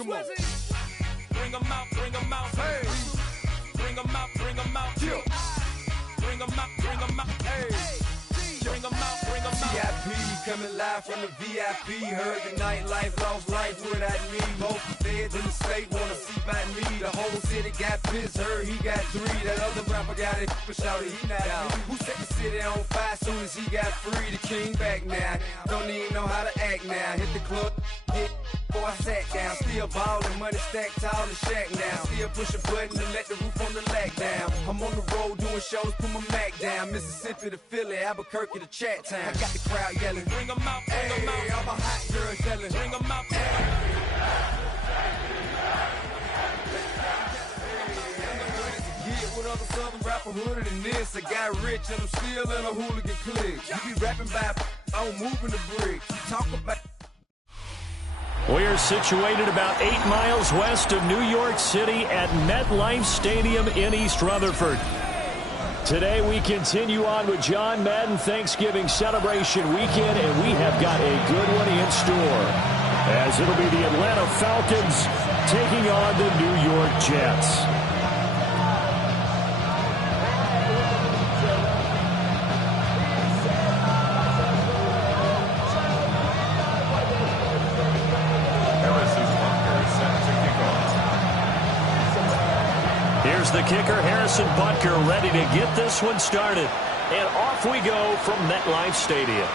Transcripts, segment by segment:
Come on. Bring 'em out, bring 'em out. Hey. Bring 'em out, bring 'em out. Yeah. Bring 'em out, bring 'em out. Hey. Bring 'em out, bring 'em out. VIP coming live from the VIP. Heard the nightlife, lost life without me. Both feds in the state wanna see by me. The whole city got pissed, heard he got 3. That other rapper got it for shouted, he not out. Who set the city on fire soon as he got free? The king back now. Don't even know how to act now. Hit the club, hit before I sat down. Still ballin', money stacked tall in shack now. Still push a button to let the roof on the lag down. I'm on the road doing shows, put my Mac down. Mississippi to Philly, Albuquerque to Chat Town. I got the crowd yelling. Bring 'em out, bring 'em out. Hey, all my hot girls yelling. Bring 'em out. Yeah, what other southern rapper hooded than this? I got rich and I'm still in a hooligan clique. You be rapping by, I'm moving the bricks. Talk about. We are situated about 8 miles west of New York City at MetLife Stadium in East Rutherford. Today we continue on with John Madden Thanksgiving celebration weekend, and we have got a good one in store, as it'll be the Atlanta Falcons taking on the New York Jets. Here's the kicker, Harrison Butker, ready to get this one started. And off we go from MetLife Stadium.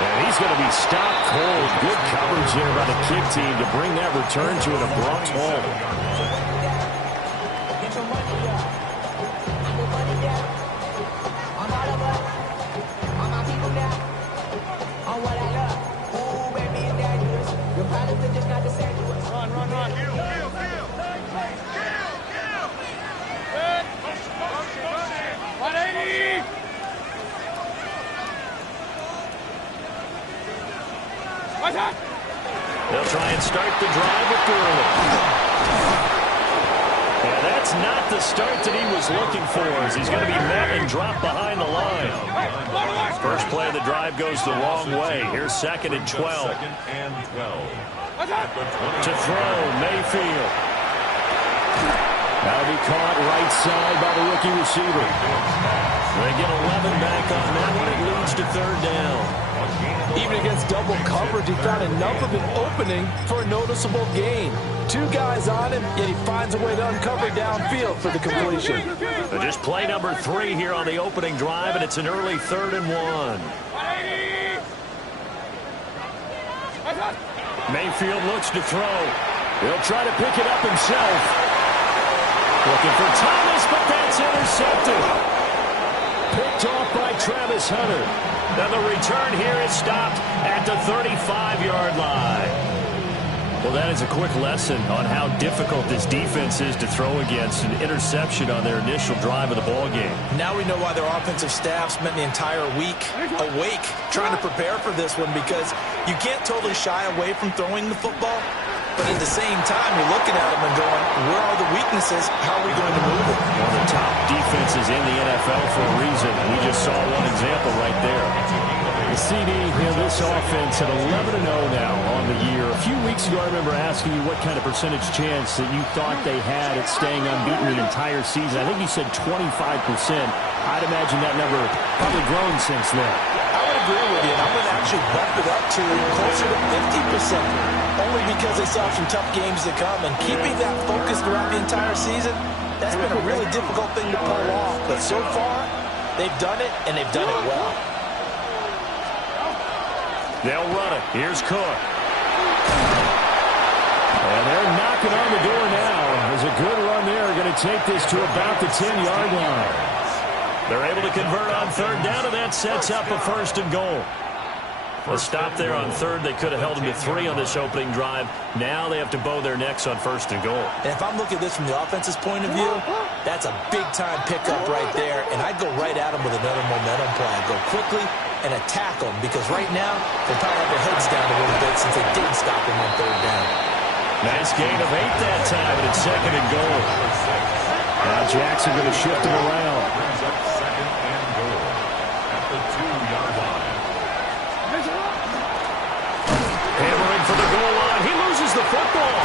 And he's going to be stopped cold. Good coverage there by the kick team to bring that return to an abrupt halt. They'll try and start the drive with Gurley. And that's not the start that he was looking for, as he's going to be met and dropped behind the line. First play of the drive goes the wrong way. Here's 2nd and 12. To throw, Mayfield. That'll be caught right side by the rookie receiver. They get 11 back on that one. It leads to 3rd down. Even against double coverage, he found enough of an opening for a noticeable gain. 2 guys on him, yet he finds a way to uncover downfield for the completion. So just play number 3 here on the opening drive, and it's an early 3rd and 1. Mayfield looks to throw. He'll try to pick it up himself. Looking for Thomas, but that's intercepted. Picked off by Travis Hunter. Now the return here is stopped at the 35-yard line. Well, that is a quick lesson on how difficult this defense is to throw against. An interception on their initial drive of the ballgame. Now we know why their offensive staff spent the entire week awake trying to prepare for this one, because you can't totally shy away from throwing the football. But at the same time, you're looking at them and going, where are the weaknesses? How are we going to move it? One of the top defenses in the NFL for a reason. We just saw one example right there. The CD, this offense at 11-0 now on the year. A few weeks ago, I remember asking you what kind of percentage chance that you thought they had at staying unbeaten the entire season. I think you said 25%. I'd imagine that number probably grown since then. I would agree with you, and I'm going to actually bump it up to closer to 50%. Only because they saw some tough games to come, and keeping that focus throughout the entire season, that's been a really difficult thing to pull off. But so far, they've done it, and they've done it well. They'll run it. Here's Cook. And they're knocking on the door now. There's a good run there. Going to take this to about the 10-yard line. They're able to convert on 3rd down, and that sets up a 1st and goal. A stop there on 3rd. They could have held them to 3 on this opening drive. Now they have to bow their necks on 1st and goal. And if I'm looking at this from the offense's point of view, that's a big-time pickup right there. And I'd go right at them with another momentum play. I'd go quickly and attack them, because right now they probably have their heads down a little bit since they did stop them on 3rd down. Nice gain of 8 that time, and it's 2nd and goal. Now Jackson going to shift him around. 2nd and goal at the 2-yard line. goal line. He loses the football.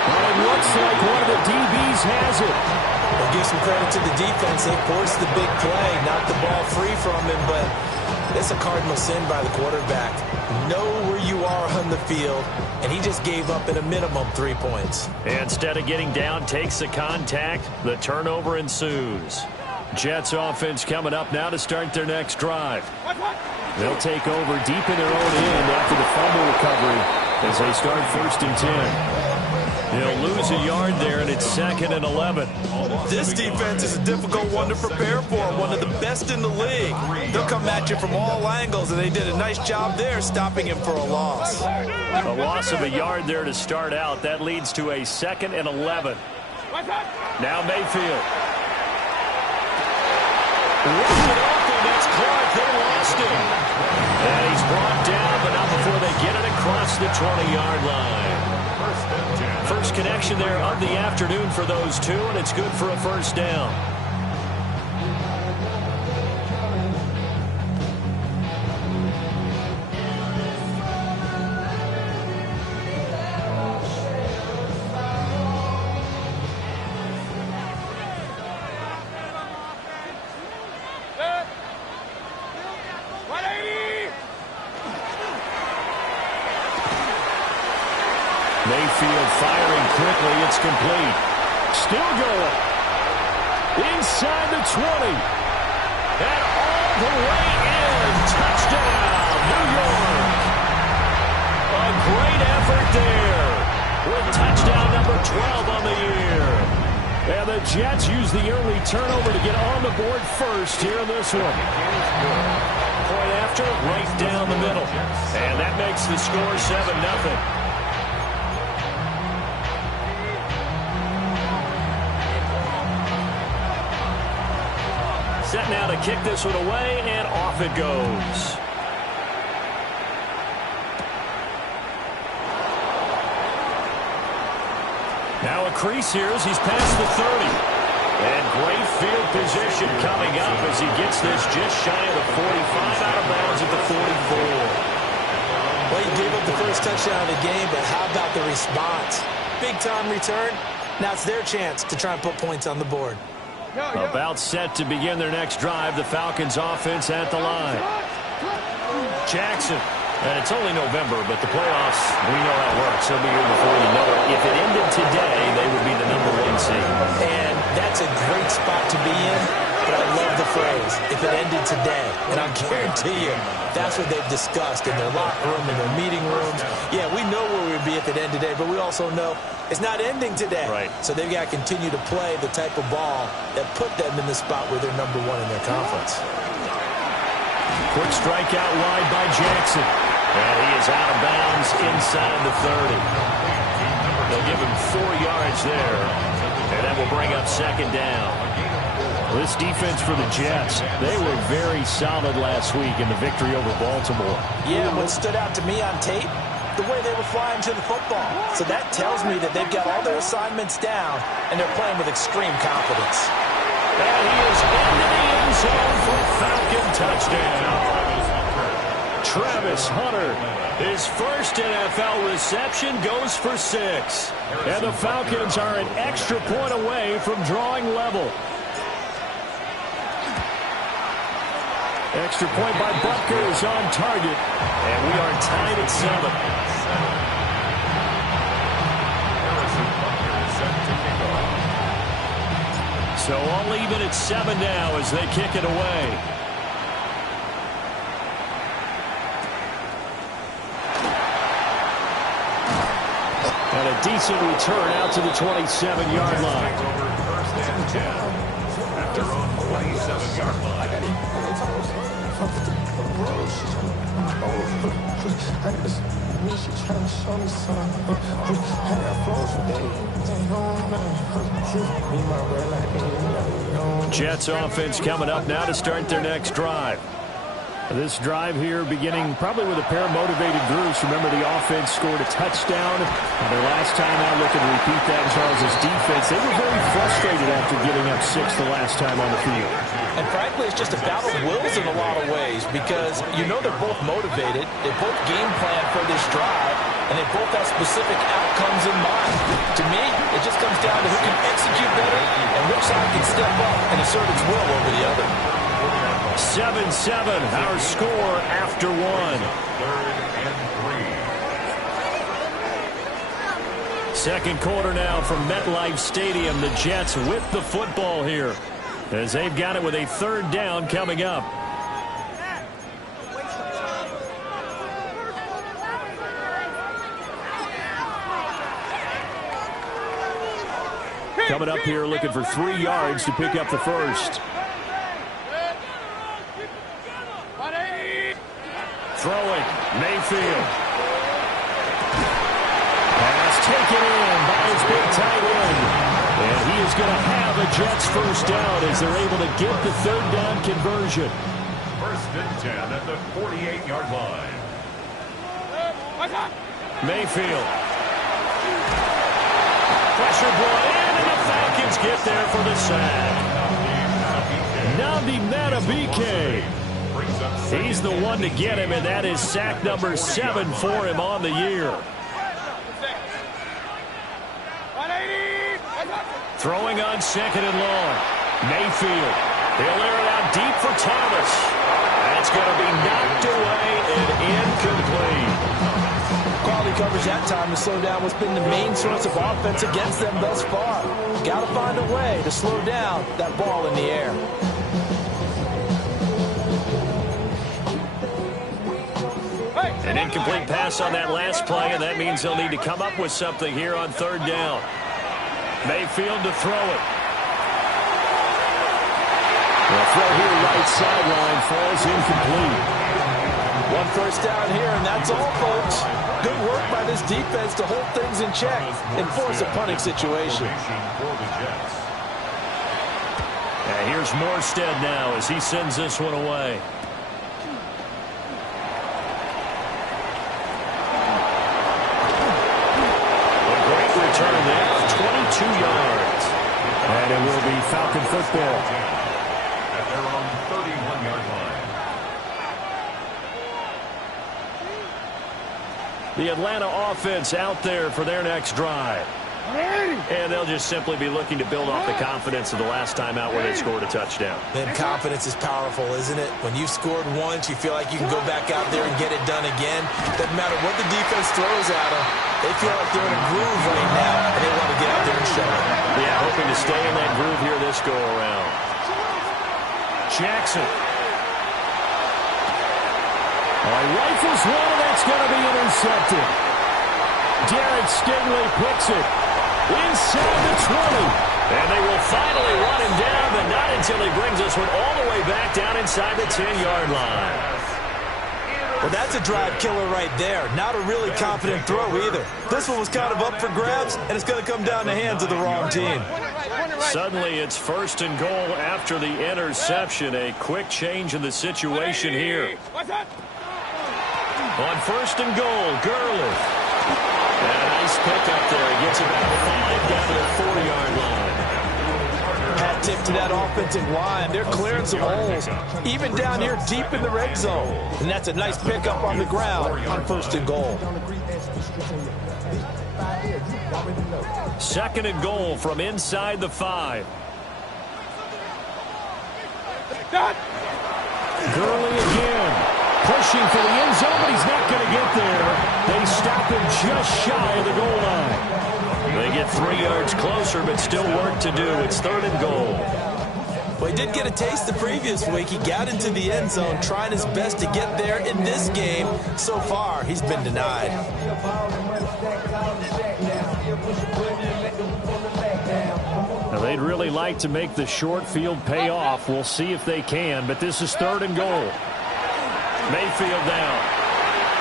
But it looks like one of the DBs has it. We'll give some credit to the defense. They forced the big play, knocked the ball free from him, but it's a cardinal sin by the quarterback. Know where you are on the field, and he just gave up at a minimum 3 points. Instead of getting down, takes the contact. The turnover ensues. Jets offense coming up now to start their next drive. They'll take over deep in their own end after the fumble recovery as they start 1st and 10. They'll lose a yard there, and it's 2nd and 11. This defense is a difficult one to prepare for, one of the best in the league. They'll come at you from all angles, and they did a nice job there stopping him for a loss. A loss of a yard there to start out. That leads to a 2nd and 11. Now Mayfield. Runs it off, and that's Clark. They lost him. And he's brought down, but not before they get it across the 20-yard line. First connection there of the afternoon for those two, and it's good for a 1st down. Mayfield firing quickly. It's complete. Still going. Inside the 20. And all the way in. Touchdown, New York. A great effort there. With touchdown number 12 on the year. And the Jets use the early turnover to get on the board first here in this one. Point after, right down the middle. And that makes the score 7-0. Set now to kick this one away, and off it goes. Now a crease here as he's past the 30. And great field position coming up as he gets this just shy of the 45, out of bounds at the 44. Well, he gave up the first touchdown of the game, but how about the response? Big-time return. Now it's their chance to try and put points on the board. About set to begin their next drive. The Falcons offense at the line. Jackson. And it's only November, but the playoffs, we know how it works. They'll be here before you know it. If it ended today, they would be the #1 seed. And that's a great spot to be in, but I love the phrase, if it ended today. And I'll guarantee you, that's what they've discussed in their locker room, in their meeting rooms. Yeah, we know where we would be if it ended today, but we also know it's not ending today. Right. So they've got to continue to play the type of ball that put them in the spot where they're #1 in their conference. Quick strikeout wide by Jackson. And he is out of bounds inside the 30. They'll give him 4 yards there. And that will bring up 2nd down. This defense for the Jets, they were very solid last week in the victory over Baltimore. Yeah, what stood out to me on tape, the way they were flying to the football. So that tells me that they've got all their assignments down, and they're playing with extreme confidence. And he is into the end zone for Falcon touchdown. Travis Hunter, his first NFL reception, goes for 6. And the Falcons are an extra point away from drawing level. Extra point by Butker is on target. And we are tied at 7. So all even at 7 now as they kick it away. And a decent return out to the 27-yard line. After on the 27-yard line. Jets offense coming up now to start their next drive. This drive here beginning probably with a pair of motivated groups. Remember, the offense scored a touchdown. Their last time out, looking to repeat that as well as his defense. They were very frustrated after giving up 6 the last time on the field. And frankly, it's just a battle of wills in a lot of ways because you know they're both motivated. They both game plan for this drive. and they both have specific outcomes in mind. To me, it just comes down to who can execute better and which side can step up and assert its will over the other. 7-7, our score after one. 3rd and 3. Second quarter now from MetLife Stadium. The Jets with the football here as they've got it with a 3rd down coming up. Coming up here looking for 3 yards to pick up the first. Throwing, Mayfield. Pass taken in by his big tight end. And he is going to have a Jets first down as they're able to get the 3rd down conversion. 1st and 10 at the 48-yard line. Mayfield. Pressure brought in, and the Falcons get there for the sack. Nnamdi Madubuike. He's the one to get him, and that is sack number 7 for him on the year. Throwing on 2nd and long. Mayfield. He'll air it out deep for Thomas. That's going to be knocked away and incomplete. Quality coverage that time to slow down what's been the main source of offense against them thus far. Got to find a way to slow down that ball in the air. An incomplete pass on that last play, and that means they'll need to come up with something here on 3rd down. Mayfield to throw it. The throw here right sideline falls incomplete. 1 first down here, and that's all, folks. Good work by this defense to hold things in check and force a punting situation. And here's Morstead now as he sends this one away. Return there of 22 yards. And it will be Falcon football. At their own 31-yard line. The Atlanta offense out there for their next drive. And they'll just simply be looking to build off the confidence of the last time out where they scored a touchdown. And confidence is powerful, isn't it? When you've scored once, you feel like you can go back out there and get it done again. Doesn't matter what the defense throws at them. They feel like they're in a groove right now, and they want to get out there and show it. Yeah, hoping to stay in that groove here this go-around. Jackson. Rifles one, and that's going to be intercepted. Derek Stingley picks it inside the 20. And they will finally run him down, but not until he brings this one all the way back down inside the 10-yard line. Well, that's a drive killer right there. Not a really confident throw either. This one was kind of up for grabs, and it's going to come down the hands of the wrong team. Suddenly it's 1st and goal after the interception. A quick change in the situation here. On 1st and goal, Gurley. And a nice pick up there. He gets about 5 down to the 4-yard line. Hat tip to that offensive line. They're clearing some holes, even down here deep in the red zone. And that's a nice pickup on the ground on 1st and goal. 2nd and goal from inside the 5. Gurley again. Pushing for the end zone, but he's not going to get there. They stop him just shy of the goal line. They get 3 yards closer, but still work to do. It's 3rd and goal. Well, he did get a taste the previous week. He got into the end zone, trying his best to get there in this game. So far, he's been denied. Now, they'd really like to make the short field pay off. We'll see if they can, but this is 3rd and goal. Mayfield down.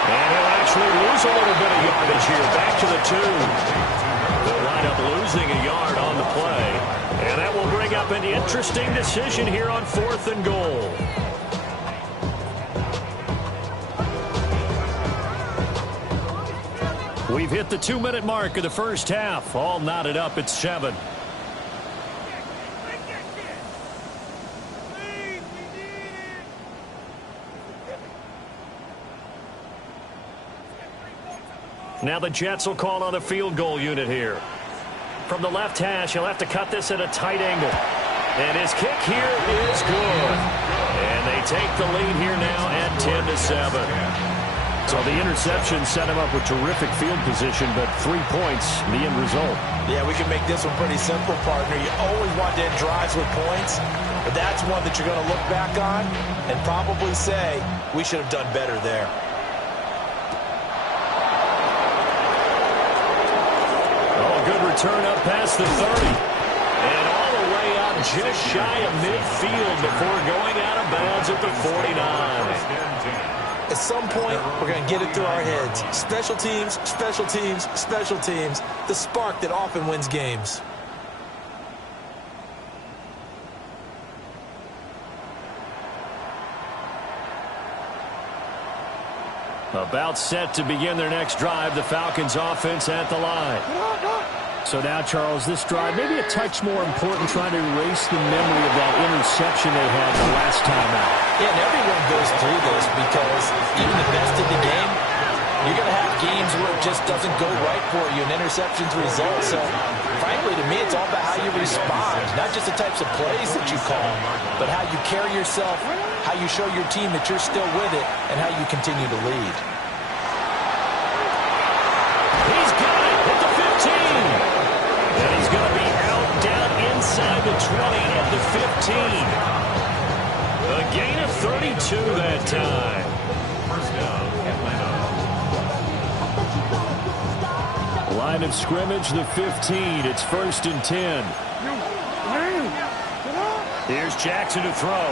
And he'll actually lose a little bit of yardage here. Back to the 2. They'll wind up losing a yard on the play. And that will bring up an interesting decision here on 4th and goal. We've hit the 2-minute mark of the first half. All knotted up at 7. Now the Jets will call on a field goal unit here. From the left hash, he'll have to cut this at a tight angle. And his kick here is good. And they take the lead here now at 10-7. So the interception set him up with terrific field position, but 3 points, the end result. Yeah, we can make this one pretty simple, partner. You always want to end drives with points, but that's one that you're going to look back on and probably say, we should have done better there. Oh, good return up past the 30. And all the way out just shy of midfield before going out of bounds at the 49. At some point, we're going to get it through our heads. Special teams, special teams, special teams. The spark that often wins games. About set to begin their next drive, the Falcons offense at the line. So now, Charles, this drive maybe a touch more important, trying to erase the memory of that interception they had the last time out. Yeah, and everyone goes through this because even the best in the game, you're going to have games where it just doesn't go right for you, and interceptions result. So, frankly, to me, it's all about how you respond, not just the types of plays that you call, but how you carry yourself, how you show your team that you're still with it, and how you continue to lead. He's got it at the 15. And he's going to be out down inside the 20 at the 15. A gain of 32 that time. First down, Atlanta. Line of scrimmage, the 15. It's 1st and 10. Here's Jackson to throw.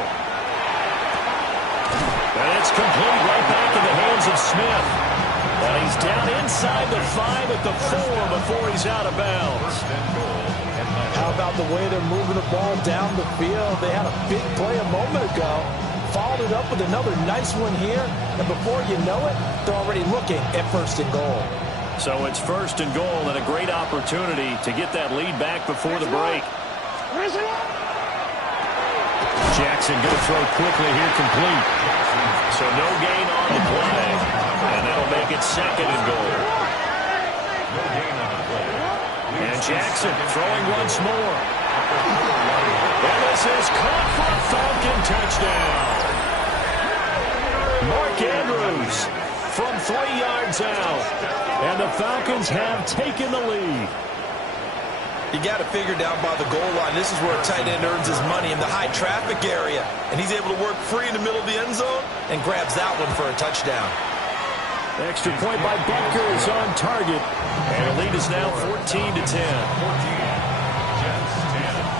And it's complete right back in the hands of Smith. And he's down inside the 5 at the 4 before he's out of bounds. How about the way they're moving the ball down the field? They had a big play a moment ago, followed it up with another nice one here, and before you know it, they're already looking at 1st and goal. So it's 1st and goal and a great opportunity to get that lead back before the break. Jackson going to throw quickly here, complete. So no gain on the play, and that'll make it 2nd and goal. No gain on the play. And Jackson throwing once more. And this is caught for a Falcon touchdown. Mark Andrews from 3 yards out. And the Falcons have taken the lead. You got to figure down by the goal line. This is where a tight end earns his money in the high traffic area. And he's able to work free in the middle of the end zone and grabs that one for a touchdown. Extra point by Butker is on target. And the lead is now 14-10. 14, Jets 10.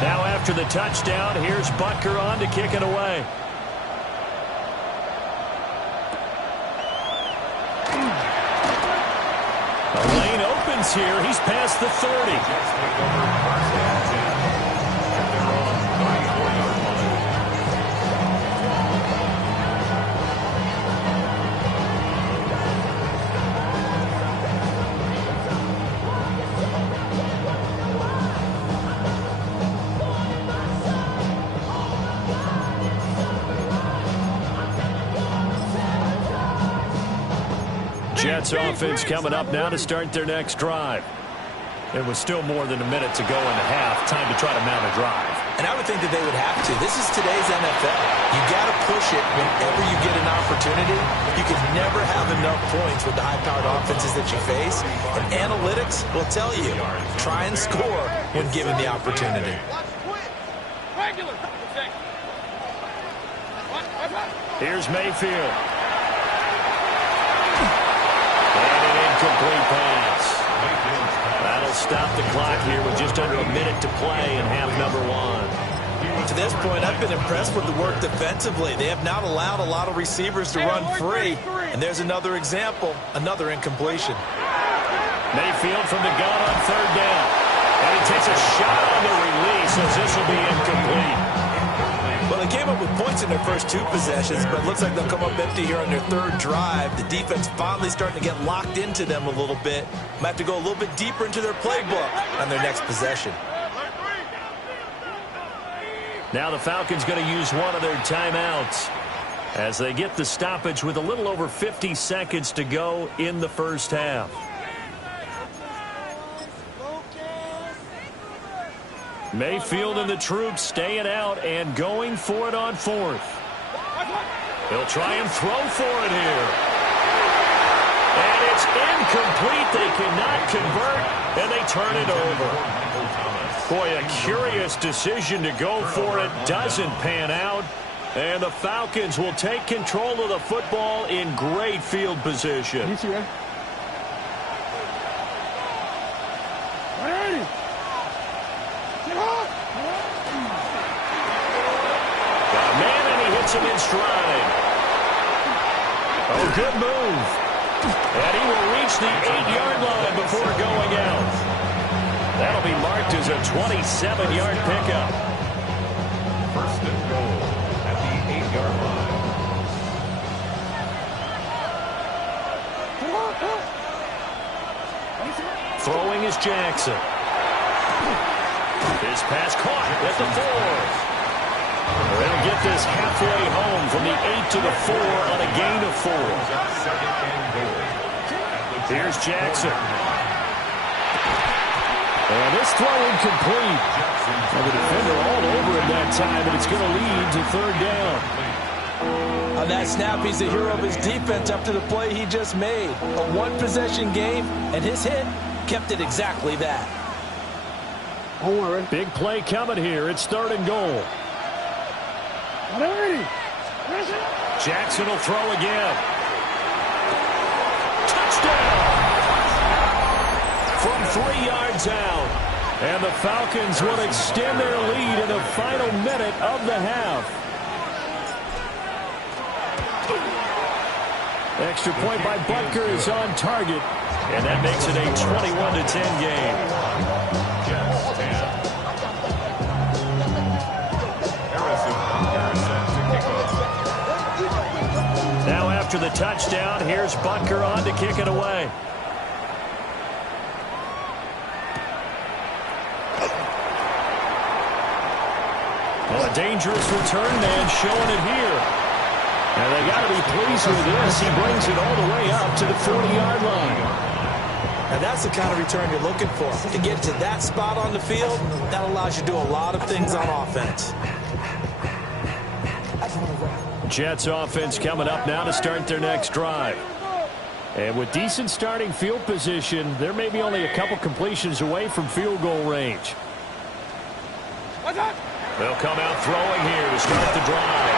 Now after the touchdown, here's Butker on to kick it away. The lane opens here. He's past the 30. Jets take over 1st and 10. At their own 34-yard line. Jets offense coming up now to start their next drive. It was still more than a minute to go in the half. Time to try to mount a drive. And I would think that they would have to. This is today's NFL. You got to push it whenever you get an opportunity. You can never have enough points with the high-powered offenses that you face. And analytics will tell you, try and score when given the opportunity. Here's Mayfield. And an incomplete pass. That'll stop the clock here with just under a minute to play in half number 1. To this point, I've been impressed with the work defensively. They have not allowed a lot of receivers to run free. And there's another example, another incompletion. Mayfield from the gun on 3rd down. And he takes a shot on the release as this will be incomplete. came up with points in their first 2 possessions, but it looks like they'll come up empty here on their 3rd drive. The defense finally starting to get locked into them a little bit. Might have to go a little bit deeper into their playbook on their next possession. Now the Falcons going to use one of their timeouts as they get the stoppage with a little over 50 seconds to go in the first half. Mayfield and the troops staying out and going for it on 4th. They'll try and throw for it here. And it's incomplete. They cannot convert, and they turn it over. Boy, a curious decision to go for it. Doesn't pan out. And the Falcons will take control of the football in great field position. Him in stride. Oh, good move. And he will reach the 8-yard line before going out. That'll be marked as a 27-yard pickup. First and goal at the 8-yard line. Throwing is Jackson. His pass caught at the 4. They'll get this halfway home from the 8 to the 4 on a gain of 4. Here's Jackson. And this throw incomplete. And the defender all over him that time, but it's going to lead to 3rd down. On that snap, he's the hero of his defense after the play he just made. A 1-possession game, and his hit kept it exactly that. Big play coming here. It's 3rd and goal. Jackson will throw again. Touchdown! From 3 yards out. And the Falcons will extend their lead in the final minute of the half. Extra point by Butker is on target. And that makes it a 21-10 game. Now after the touchdown, here's Butker on to kick it away. Well, a dangerous return man showing it here. And they got to be pleased with this. He brings it all the way up to the 40-yard line. And that's the kind of return you're looking for. To get to that spot on the field, that allows you to do a lot of things on offense. Jets offense coming up now to start their next drive. And with decent starting field position, they're maybe only a couple completions away from field goal range. They'll come out throwing here to start the drive.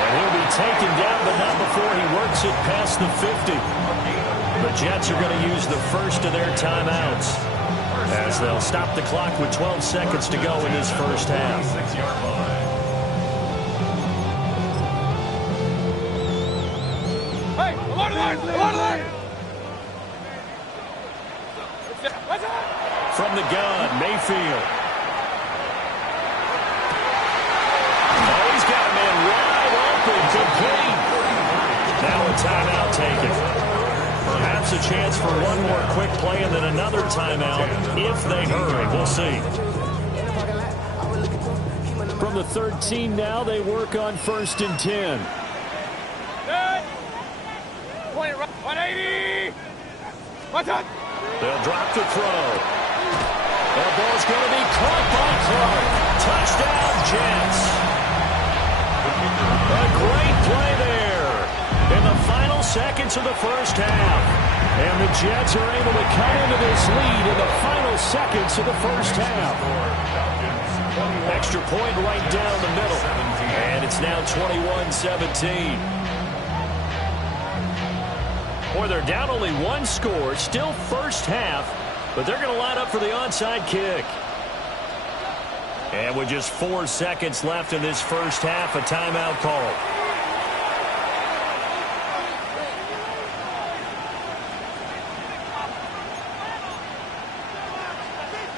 And he'll be taken down, but not before he works it past the 50. The Jets are going to use the first of their timeouts as they'll stop the clock with 12 seconds to go in this first half. From the gun, Mayfield. Oh, he's got a man wide open, complete. Now a timeout taken. Perhaps a chance for one more quick play and then another timeout if they hurry. We'll see. From the 13 now, they work on 1st and 10. 180. They'll drop the throw. The ball's going to be caught by Clark. Touchdown, Jets. A great play there in the final seconds of the first half. And the Jets are able to come into this lead in the final seconds of the first half. Extra point right down the middle. And it's now 21-17. Boy, they're down only 1 score. Still first half. But they're going to line up for the onside kick. And with just 4 seconds left in this first half, a timeout call.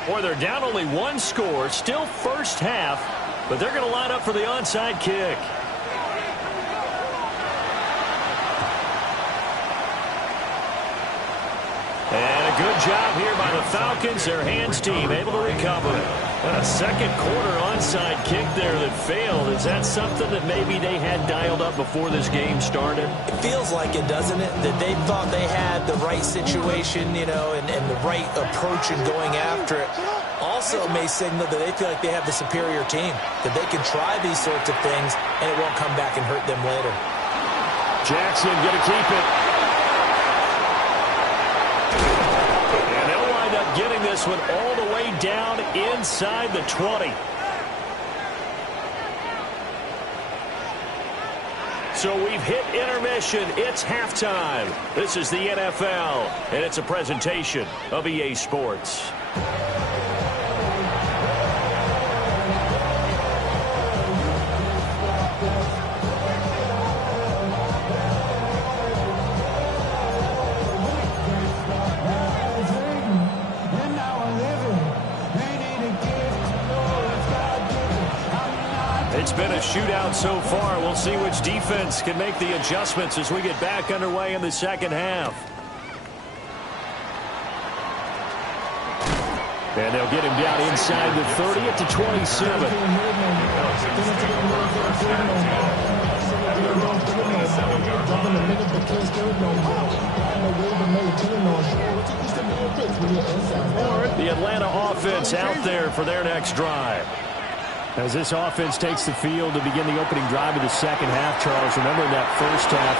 Boy, they're down only 1 score. Still first half. but they're going to line up for the onside kick. And a good job here by the Falcons. Their hands team able to recover it. And a second quarter onside kick there that failed. Is that something that maybe they had dialed up before this game started? It feels like it, doesn't it? That they thought they had the right situation, you know, and the right approach in going after it. Also may signal that they feel like they have the superior team, that they can try these sorts of things and it won't come back and hurt them later. Jackson going to keep it. And they'll wind up getting this one all the way down inside the 20. So we've hit intermission. It's halftime. This is the NFL, and it's a presentation of EA Sports. It's been a shootout so far. We'll see which defense can make the adjustments as we get back underway in the second half. And they'll get him down inside the 30 at the 27. The Atlanta offense out there for their next drive. As this offense takes the field to begin the opening drive of the second half, Charles, remember in that first half,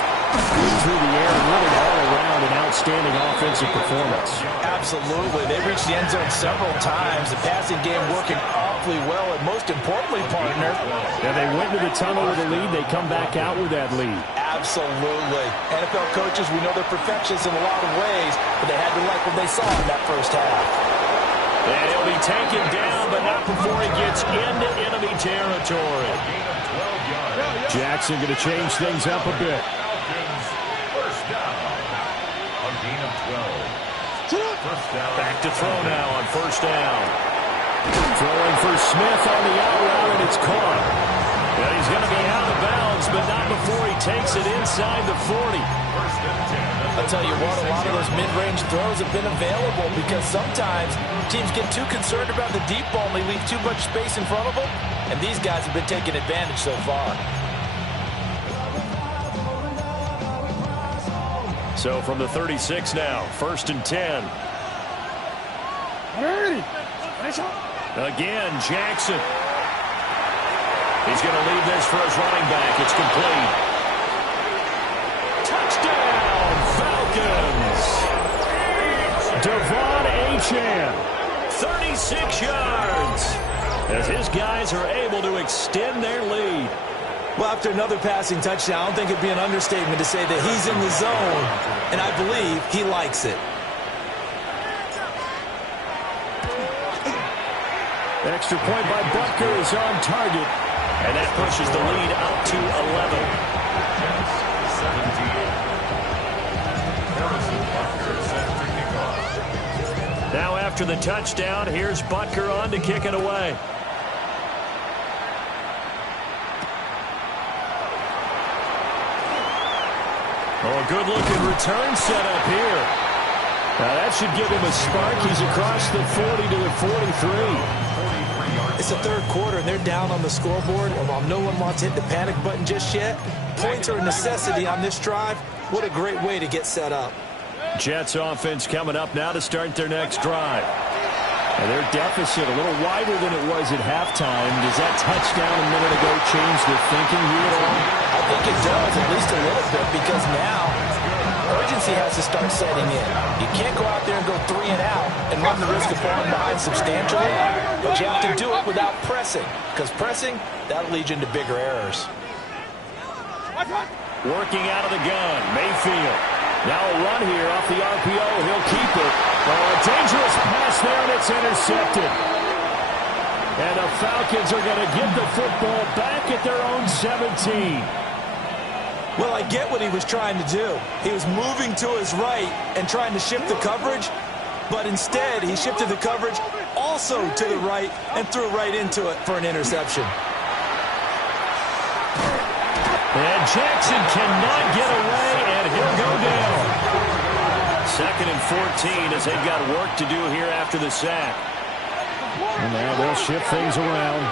through the air, really all around an outstanding offensive performance. Absolutely. They reached the end zone several times. The passing game working awfully well, and most importantly, partner. Yeah, they went to the tunnel with a lead. They come back out with that lead. Absolutely. NFL coaches, we know they're perfectionists in a lot of ways, but they had to like what they saw in that first half. And he'll be taken down, but not before he gets into enemy territory. Jackson going to change things up a bit. First down. A gain of 12. Back to throw now on first down. Throwing for Smith on the out route, and it's caught. And he's going to be out of bounds, but not before he takes it inside the 40. I'll tell you what, a lot of those mid-range throws have been available because sometimes teams get too concerned about the deep ball and they leave too much space in front of them, and these guys have been taking advantage so far. So from the 36 now, 1st and 10. Again, Jackson. He's going to leave this for his running back. It's complete. Touchdown, Falcons. Devon Achane, 36 yards. As his guys are able to extend their lead. Well, after another passing touchdown, I don't think it'd be an understatement to say that he's in the zone, and I believe he likes it. Extra point by Butker is on target. And that pushes the lead out to 11. Now after the touchdown, here's Butker on to kick it away. Oh, a good-looking return set up here. Now that should give him a spark. He's across the 40 to the 43. It's the third quarter, and they're down on the scoreboard. And while no one wants to hit the panic button just yet, points are a necessity on this drive. What a great way to get set up. Jets offense coming up now to start their next drive. And their deficit a little wider than it was at halftime. Does that touchdown a minute ago change the thinking here at all? I think it does, at least a little bit, because now urgency has to start setting in. You can't go out there and go 3 and out and run the risk of falling behind substantially, but you have to do it without pressing, because pressing, that'll lead you into bigger errors. Working out of the gun, Mayfield. Now a run here off the RPO. He'll keep it. Oh, a dangerous pass there, and it's intercepted. And the Falcons are going to get the football back at their own 17. Well, I get what he was trying to do. He was moving to his right and trying to shift the coverage, but instead he shifted the coverage also to the right and threw right into it for an interception. And Jackson cannot get away, and he'll go down. 2nd and 14 as they've got work to do here after the sack. And now they'll shift things around.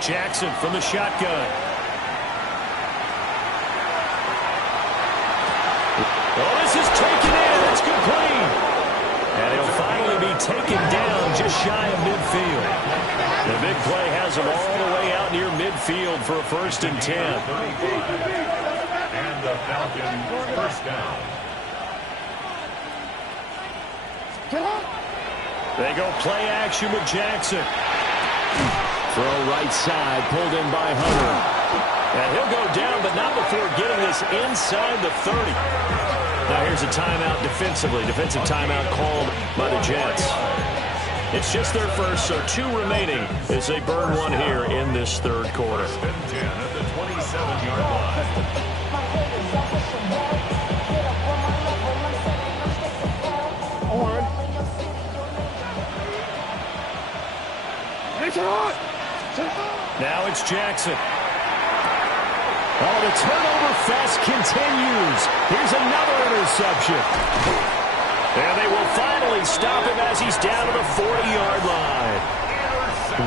Jackson from the shotgun. Oh, this is taken in. It's complete. And he'll finally be taken down just shy of midfield. The big play has him all the way out near midfield for a 1st and 10. And the Falcons first down. They go play action with Jackson. Throw right side, pulled in by Hunter. And he'll go down, but not before getting this inside the 30. Now here's a timeout defensively. Defensive timeout called by the Jets. It's just their first, so 2 remaining as they burn one here in this 3rd quarter. 1st and 10 at the 27-yard line. Now it's Jackson. Oh, the turnover fest continues. Here's another interception. And they will finally stop him as he's down to the 40-yard line.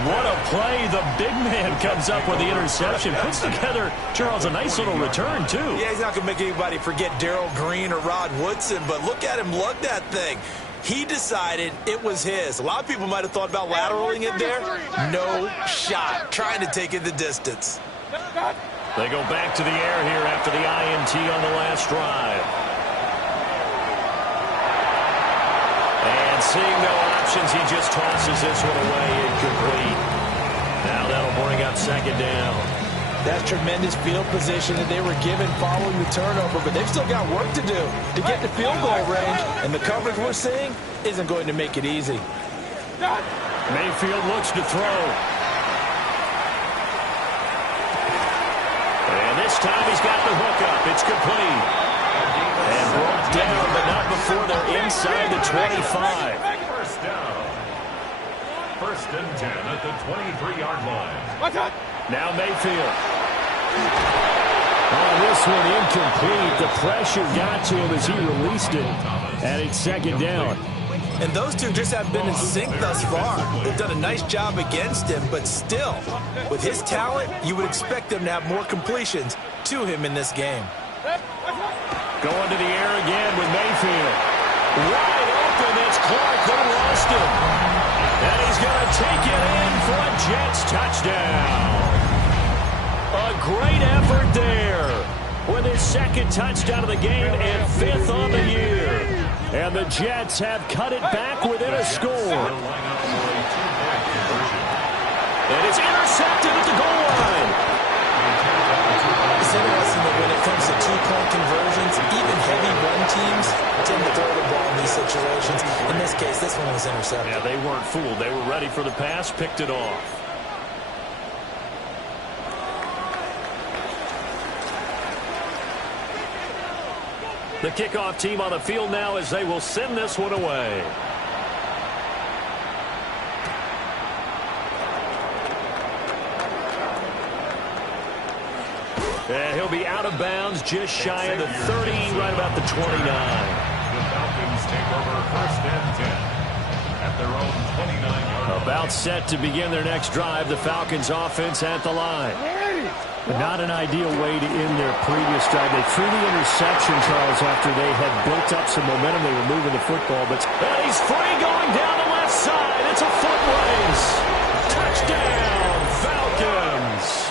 What a play. The big man comes up with the interception. Puts together, Charles, a nice little return, too. Yeah, he's not going to make anybody forget Darrell Green or Rod Woodson, but look at him lug that thing. He decided it was his. A lot of people might have thought about lateraling it there. No shot. Trying to take it the distance. They go back to the air here after the INT on the last drive. And seeing no options, he just tosses this one away incomplete. Now that'll bring up 2nd down. That's tremendous field position that they were given following the turnover, but they've still got work to do to get to field goal range, and the coverage we're seeing isn't going to make it easy. Mayfield looks to throw. And this time he's got the hook up. It's complete. And brought down, but not before they're inside the 25. First down. 1st and 10 at the 23-yard line. Now Mayfield. Oh, this one incomplete. The pressure got to him as he released it. And it's 2nd down. And those two just haven't been in sync thus far. They've done a nice job against him, but still, with his talent, you would expect them to have more completions to him in this game. Going to the air again with Mayfield. Wide open, it's Clark who lost him. And he's going to take it in for a Jets touchdown. A great effort there with his 2nd touchdown of the game and 5th on the year. And the Jets have cut it back within a score. And it's intercepted at the goal line. It's interesting that when it comes to 2-point conversions, even heavy run teams tend to throw the ball in these situations. In this case, this one was intercepted. Yeah, they weren't fooled. They were ready for the pass, picked it off. The kickoff team on the field now as they will send this one away. And he'll be out of bounds just shy of the 30, right about the 29. The Falcons take over 1st and 10 at their own 29-yard line. About set to begin their next drive. The Falcons offense at the line. Not an ideal way to end their previous drive. They threw the interception, Charles, after they had built up some momentum. They were moving the football, but and he's free going down the left side. It's a foot race. Touchdown, Falcons.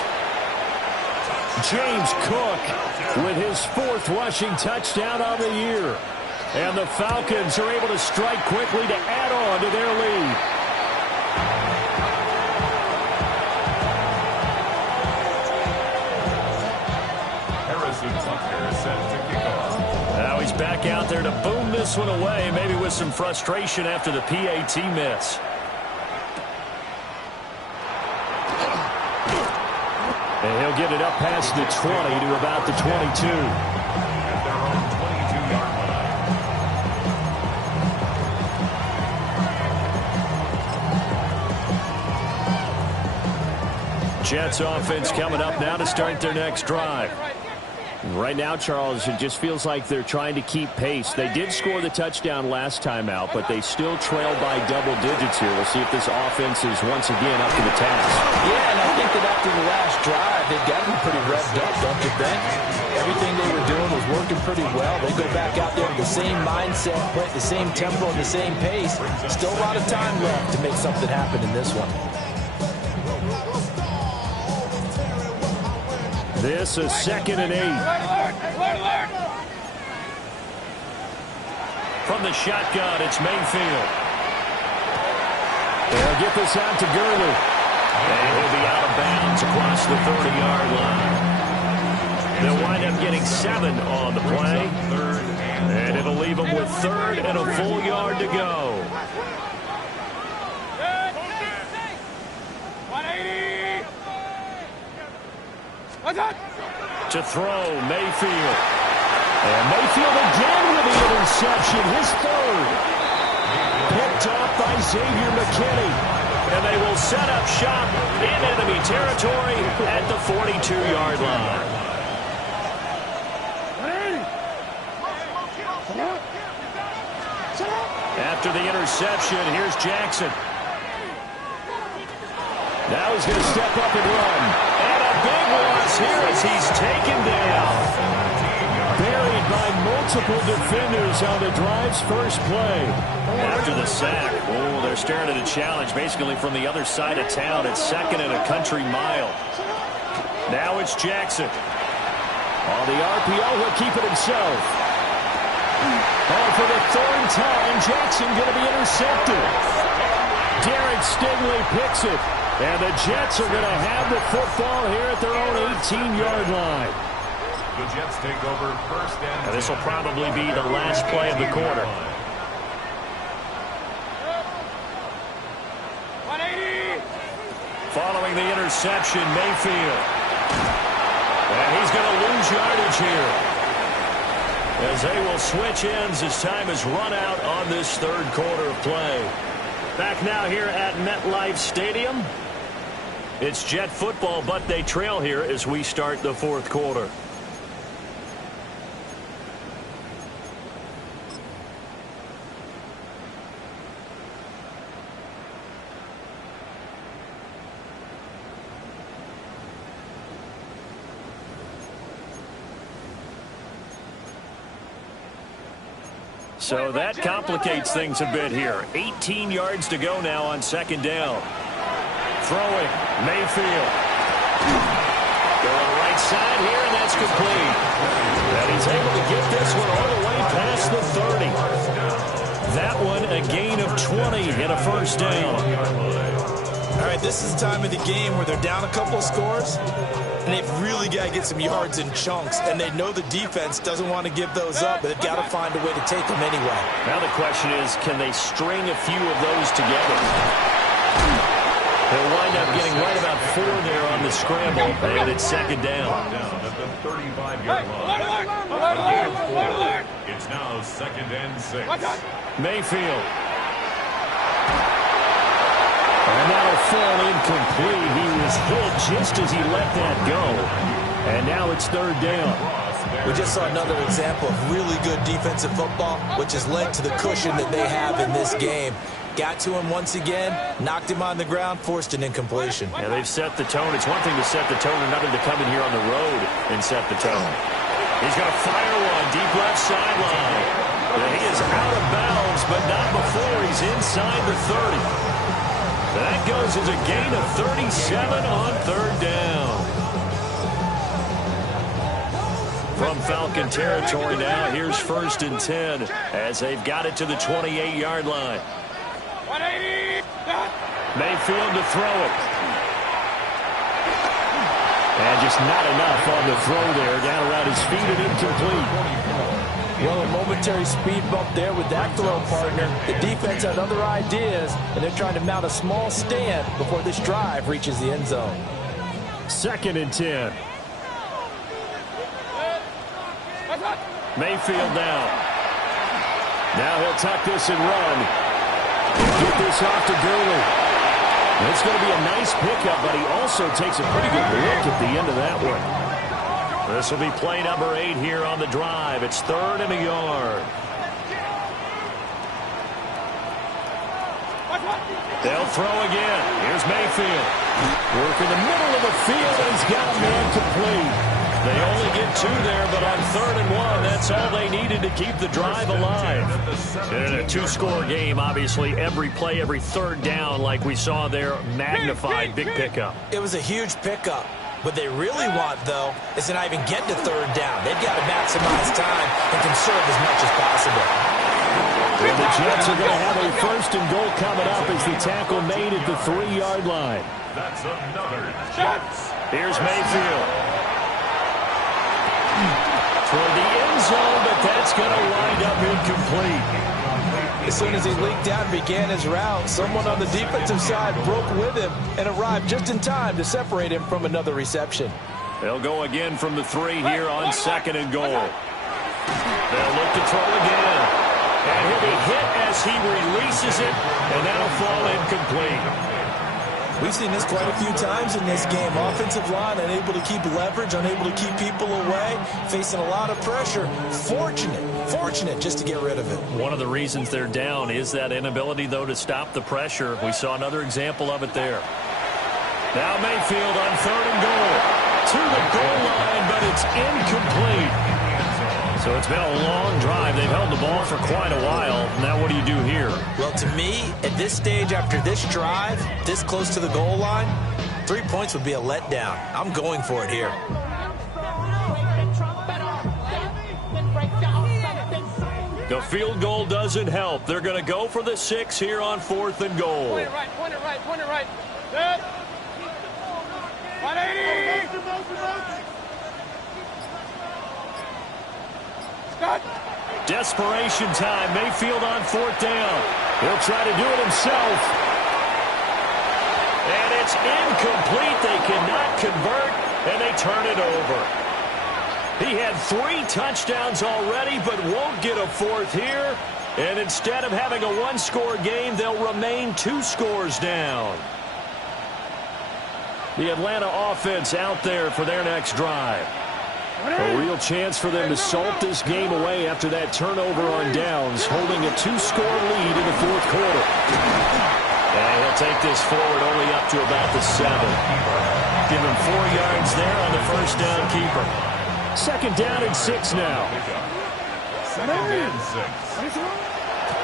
James Cook with his 4th rushing touchdown on the year. And the Falcons are able to strike quickly to add on to their lead. Now he's back out there to boom this one away, maybe with some frustration after the PAT miss. And he'll get it up past the 20 to about the 22. At their own 22-yard line. Jets offense coming up now to start their next drive. Right now, Charles, it just feels like they're trying to keep pace. They did score the touchdown last time out, but they still trail by double digits here. We'll see if this offense is once again up to the task. Yeah, and I think that after the last drive, they've got to be pretty revved up, don't you think? Everything they were doing was working pretty well. They go back out there with the same mindset, play at the same tempo and the same pace. Still a lot of time left to make something happen in this one. This is 2nd and 8. From the shotgun, it's Mayfield. They'll get this out to Gurley. And he'll be out of bounds across the 30-yard line. They'll wind up getting 7 on the play. And it'll leave them with 3rd and a full yard to go. To throw, Mayfield. And Mayfield again with the interception, his 3rd. Picked off by Xavier McKinney. And they will set up shop in enemy territory at the 42-yard line. After the interception, here's Jackson. Now he's going to step up and run. And a big loss here as he's taken down. Buried by multiple defenders on the drive's first play. After the sack, they're staring at a challenge basically from the other side of town at 2nd and a country mile. Now it's Jackson. On the RPO, he'll keep it himself. And for the 3rd time, Jackson going to be intercepted. Derek Stingley picks it. And the Jets are going to have the football here at their own 18-yard line. The Jets take over 1st and 10. This will probably be the last play of the quarter. Following the interception, Mayfield. And he's going to lose yardage here. As they will switch ends as time has run out on this 3rd quarter of play. Back now here at MetLife Stadium. It's Jet football, but they trail here as we start the 4th quarter. So that complicates things a bit here. 18 yards to go now on 2nd down. Throwing, Mayfield. Go on the right side here, and that's complete. And he's able to get this one all the way past the 30. That one a gain of 20 and a 1st down. All right, this is the time of the game where they're down a couple of scores, and they've really got to get some yards in chunks, and they know the defense doesn't want to give those up, but they've got to find a way to take them anyway. Now the question is, can they string a few of those together? They'll wind up getting right about 4 there on the scramble, and it's 2nd down. Down at the 35-yard line. It's now 2nd and 6. Mayfield. And that'll fall incomplete. He was hit just as he let that go. And now it's 3rd down. We just saw another example of really good defensive football, which has led to the cushion that they have in this game. Got to him once again, knocked him on the ground, forced an incompletion. Yeah, they've set the tone. It's one thing to set the tone, another to come in here on the road and set the tone. He's going to fire one deep left sideline. He is out of bounds, but not before he's inside the 30. That goes as a gain of 37 on 3rd down. From Falcon territory now, here's 1st and 10 as they've got it to the 28-yard line. Mayfield to throw it. And just not enough on the throw there. Down around his feet and incomplete. Well, a momentary speed bump there with that throw partner. The defense had other ideas, and they're trying to mount a small stand before this drive reaches the end zone. 2nd and 10. Mayfield down. Now he'll tuck this and run. Get this off to Gurley. It's going to be a nice pickup, but he also takes a pretty good look at the end of that one. This will be play number 8 here on the drive. It's 3rd and a yard. They'll throw again. Here's Mayfield. Work in the middle of the field, and he's got a man complete. They only get 2 there, but on 3rd and 1, that's all they needed to keep the drive alive. And in a 2-score game, obviously, every play, every 3rd down, like we saw there, magnified, big pickup. It was a huge pickup. What they really want, though, is to not even get to 3rd down. They've got to maximize time and conserve as much as possible. And the Jets are going to have a 1st and goal coming up as the tackle made at the 3-yard line. That's another Jets. Here's Mayfield. Toward the end zone, but that's going to wind up incomplete. As soon as he leaked out and began his route, someone on the defensive side broke with him and arrived just in time to separate him from another reception. They'll go again from the 3 here on 2nd and goal. They'll look to throw again. And he'll be hit as he releases it, and that'll fall incomplete. We've seen this quite a few times in this game. Offensive line unable to keep leverage, unable to keep people away, facing a lot of pressure. Fortunate just to get rid of it. One of the reasons they're down is that inability, though, to stop the pressure. We saw another example of it there. Now Mayfield on 3rd and goal. To the goal line, but it's incomplete. So it's been a long drive. They've held the ball for quite a while. Now what do you do here? Well, to me, at this stage after this drive, this close to the goal line, 3 points would be a letdown. I'm going for it here. The field goal doesn't help. They're going to go for the 6 here on 4th and goal. Point it right, point it right, point it right. Good. 180. Desperation time. Mayfield on 4th down. He'll try to do it himself. And it's incomplete. They cannot convert, and they turn it over. He had 3 touchdowns already, but won't get a 4th here. And instead of having a 1-score game, they'll remain 2 scores down. The Atlanta offense out there for their next drive. A real chance for them to salt this game away after that turnover on downs, holding a 2-score lead in the 4th quarter. And he'll take this forward only up to about the 7. Give him 4 yards there on the 1st down keeper. 2nd down and 6 now. 2nd and 6.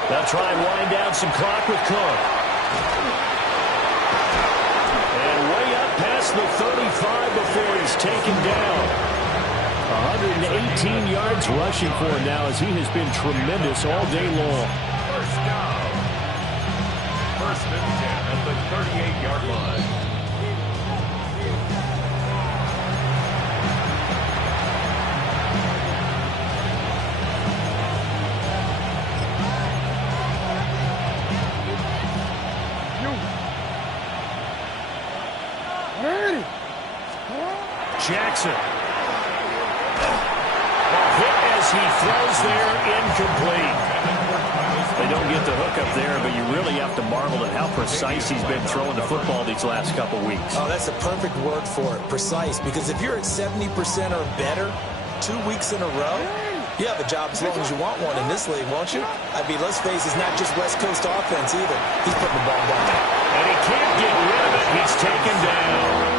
They'll try and wind down some clock with Cook. And way up past the 35 before he's taken down. 118 yards rushing for him now as he has been tremendous all day long. 1st down. 1st and 10 at the 38-yard line. Jackson. Hit as he throws there, incomplete. They don't get the hook up there, but you really have to marvel at how precise he's been throwing the football these last couple weeks. Oh, that's the perfect word for it, precise. Because if you're at 70% or better 2 weeks in a row, you have a job as long as you want one in this league, won't you? I mean, let's face it, it's not just West Coast offense either. He's putting the ball down. And he can't get rid of it. He's taken down.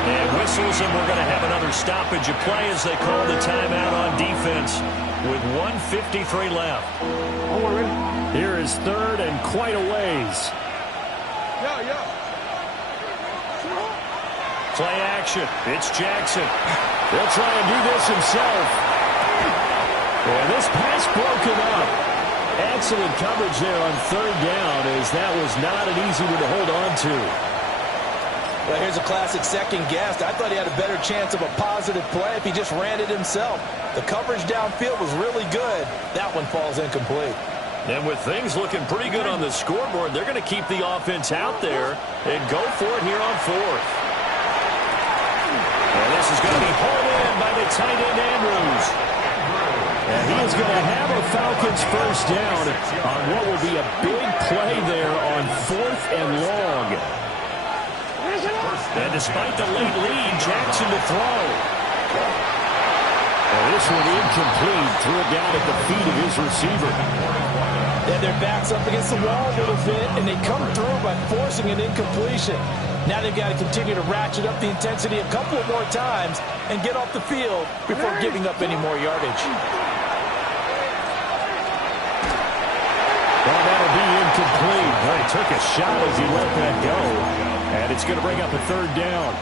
And whistles, and we're going to have another stoppage of play as they call the timeout on defense with 1:53 left. Here is 3rd and quite a ways. Play action. It's Jackson. He'll try and do this himself. And this pass broken up. Excellent coverage there on 3rd down as that was not an easy one to hold on to. Well, here's a classic second guess. I thought he had a better chance of a positive play if he just ran it himself. The coverage downfield was really good. That one falls incomplete. And with things looking pretty good on the scoreboard, they're going to keep the offense out there and go for it here on 4th. And this is going to be hauled in by the tight end, Andrews. And he is going to have a Falcons 1st down on what will be a big play there on 4th and long. despite the late lead, Jackson to throw. And this one incomplete. Threw it down at the feet of his receiver. And their back's up against the wall a little bit, and they come through by forcing an incompletion. Now they've got to continue to ratchet up the intensity a couple of more times and get off the field before giving up any more yardage. Well, that'll be incomplete. Well, he took a shot as he let that go. And it's going to bring up a third down.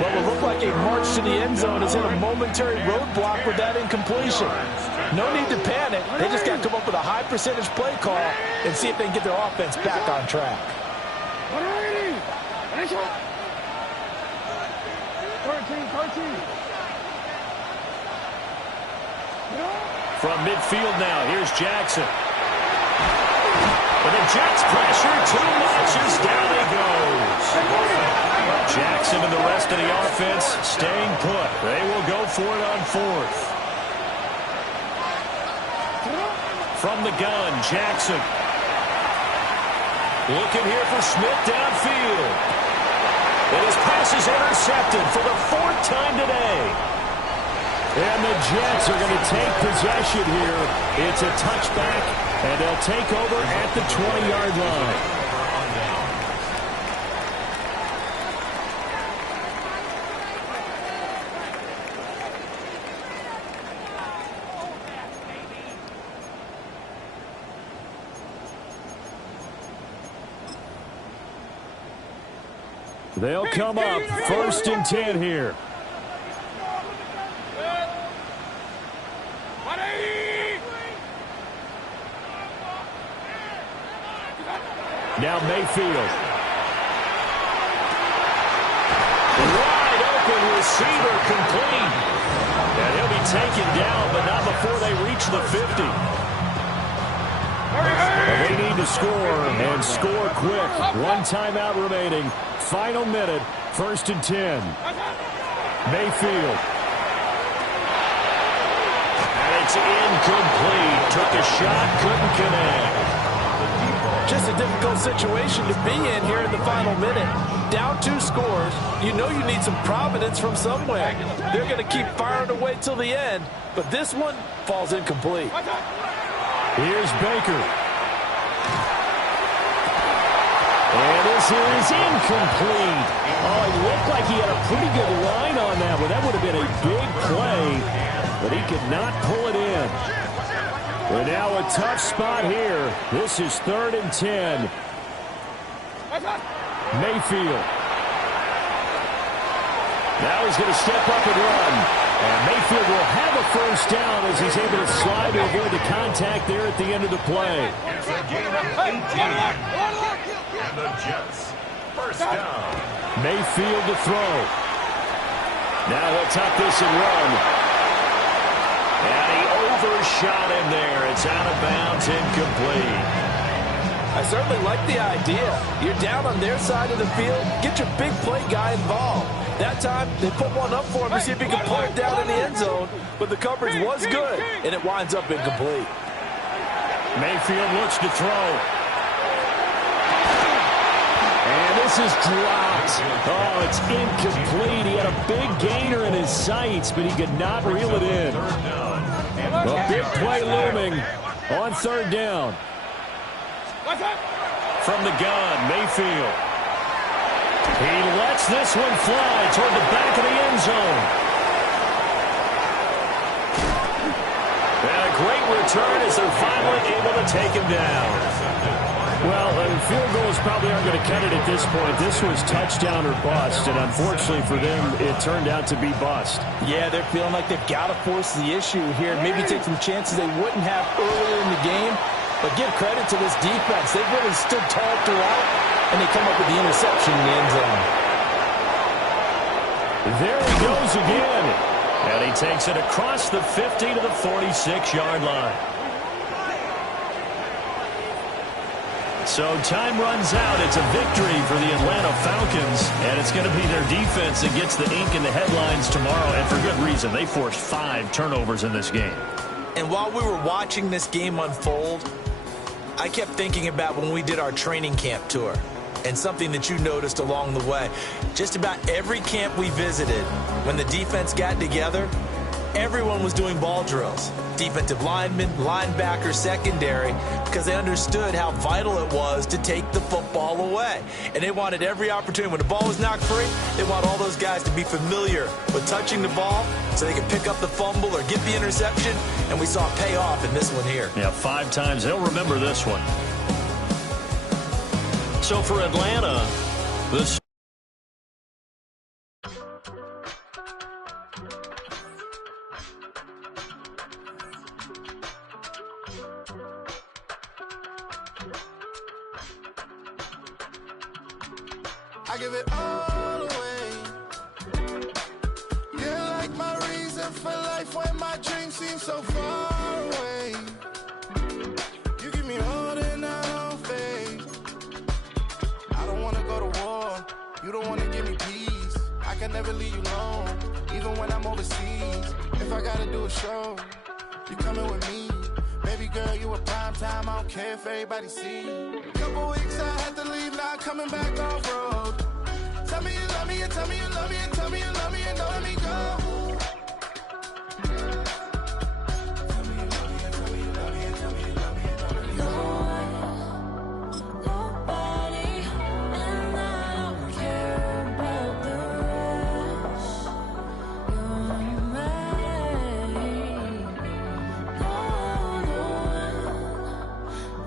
What will look like a march to the end zone is in a momentary roadblock with that incompletion. No need to panic. They just got to come up with a high percentage play call and see if they can get their offense back on track. From midfield now, here's Jackson. And the Jets pressure too much as down he goes. Jackson and the rest of the offense staying put. They will go for it on fourth. From the gun, Jackson. Looking here for Smith downfield. And his pass is intercepted for the fourth time today. And the Jets are going to take possession here. It's a touchback, and they'll take over at the 20-yard line. They'll come up 1st and 10 here. Now Mayfield. Wide open receiver complete. And he'll be taken down, but not before they reach the 50. And they need to score, and score quick. One timeout remaining. Final minute, 1st and 10. Mayfield. And it's incomplete. Took a shot, couldn't connect. Just a difficult situation to be in here in the final minute. Down 2 scores. You know you need some providence from somewhere. They're going to keep firing away till the end, but this one falls incomplete. Here's Baker. And this is incomplete. Oh, it looked like he had a pretty good line on that one. That would have been a big play, but he could not pull it in. And now a tough spot here. This is 3rd and 10. Mayfield. Now he's going to step up and run. And Mayfield will have a first down as he's able to slide to avoid the contact there at the end of the play. It's a gain of 18. And the Jets, first down. Mayfield to throw. Now he'll tuck this and run. And he overshot him there. It's out of bounds, incomplete. I certainly like the idea. You're down on their side of the field. Get your big play guy involved. That time, they put one up for him to see if he could pull it down in the end zone. But the coverage was good, and it winds up incomplete. Mayfield looks to throw. And this is dropped. Oh, it's incomplete. He had a big gainer in his sights, but he could not reel it in. A big play looming on 3rd down. From the gun, Mayfield. He lets this one fly toward the back of the end zone. And a great return as they're finally able to take him down. Well, field goals probably aren't going to cut it at this point. This was touchdown or bust, and unfortunately for them, it turned out to be bust. Yeah, they're feeling like they've got to force the issue here. Maybe take some chances they wouldn't have earlier in the game. But give credit to this defense. They've really stood tall throughout, and they come up with the interception in the end zone. There he goes again. And he takes it across the 50 to the 46-yard line. So time runs out. It's a victory for the Atlanta Falcons, and it's going to be their defense that gets the ink in the headlines tomorrow, and for good reason. They forced 5 turnovers in this game. And while we were watching this game unfold, I kept thinking about when we did our training camp tour. And something that you noticed along the way, just about every camp we visited, when the defense got together, everyone was doing ball drills. Defensive linemen, linebackers, secondary, because they understood how vital it was to take the football away. And they wanted every opportunity. When the ball was knocked free, they want all those guys to be familiar with touching the ball so they could pick up the fumble or get the interception. And we saw it pay off in this one here. Yeah, 5 times. They'll remember this one. So for Atlanta, this I give it all away. You're like my reason for life when my dreams seem so far away. You give me all that I don't fade. I don't wanna go to war. You don't wanna give me peace. I can never leave you alone, even when I'm overseas. If I gotta do a show, you coming with me. Baby girl, you a prime time. I don't care if everybody see. Couple weeks I had to leave, now I'm coming back off road. Tell me you love me, and tell me you love me, and tell me you love me, and don't let me go. Tell me you love me, and tell me you love me, and tell me you love me, and don't let me go. Nobody, and I don't care about the rest. You're mine.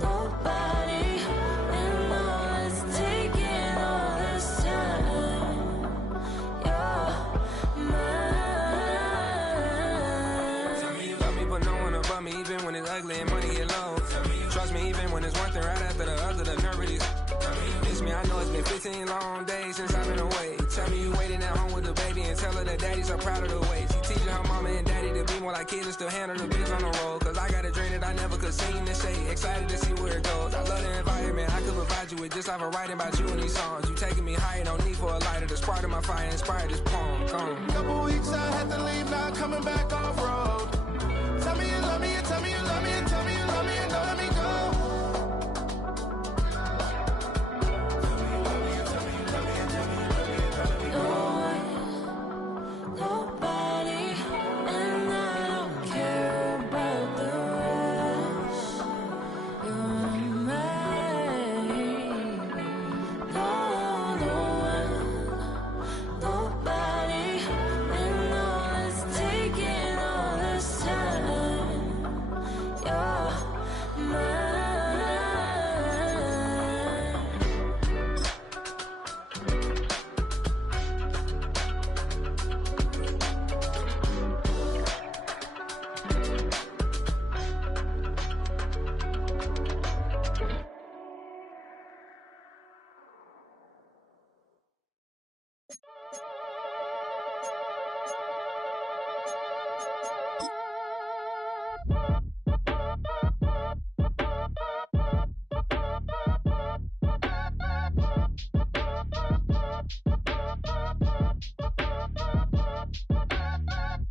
Nobody, and all is taking all this time. You're mine. Tell me you love me, but no one above me, even when it's ugly and money get low. Trust me, even when it's one thing right after the other, the nerve is. Miss me, I know it's been 15 long days since I've been away. Tell me you waiting at home with the baby and tell her that daddy's so proud of the way. She teaching her mama and daddy to be more like kids and still handle the biz on the road. Cause I got a dream that I never could sing and say. Excited to see where it goes. I love the environment. I could provide you with just off of writing about you in these songs. You taking me higher, no need for a lighter. The spark of my fire inspired this poem. Come. Couple weeks I had to leave, now I'm coming back off road. Tell me you love me, and tell me you love me, and tell me you love me, and don't let me go. Tell me you love me, and tell me you love me, and tell me you love me, and don't let me go. Nobody, and I don't care about the rest. You're mine. Nobody, and all is taking all this time. You're mine.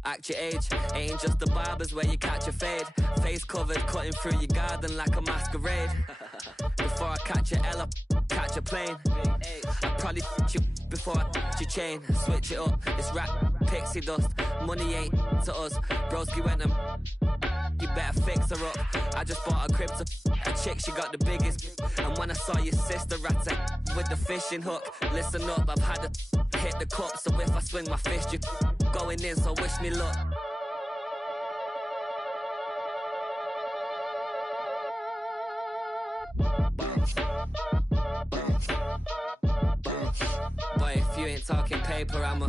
Act your age, ain't just the barbers where you catch a fade. Face covered, cutting through your garden like a masquerade. Before I catch a L up, catch a plane. I'd probably f*** you before I f*** your chain. Switch it up, it's rap, pixie dust. Money ain't to us, broski went and you better fix her up. I just bought a crib to a chick, she got the biggest. And when I saw your sister at it with the fishing hook, listen up, I've had to hit the cup. So if I swing my fist, you going in, so wish me luck. Boy, if you ain't talking paper, I'ma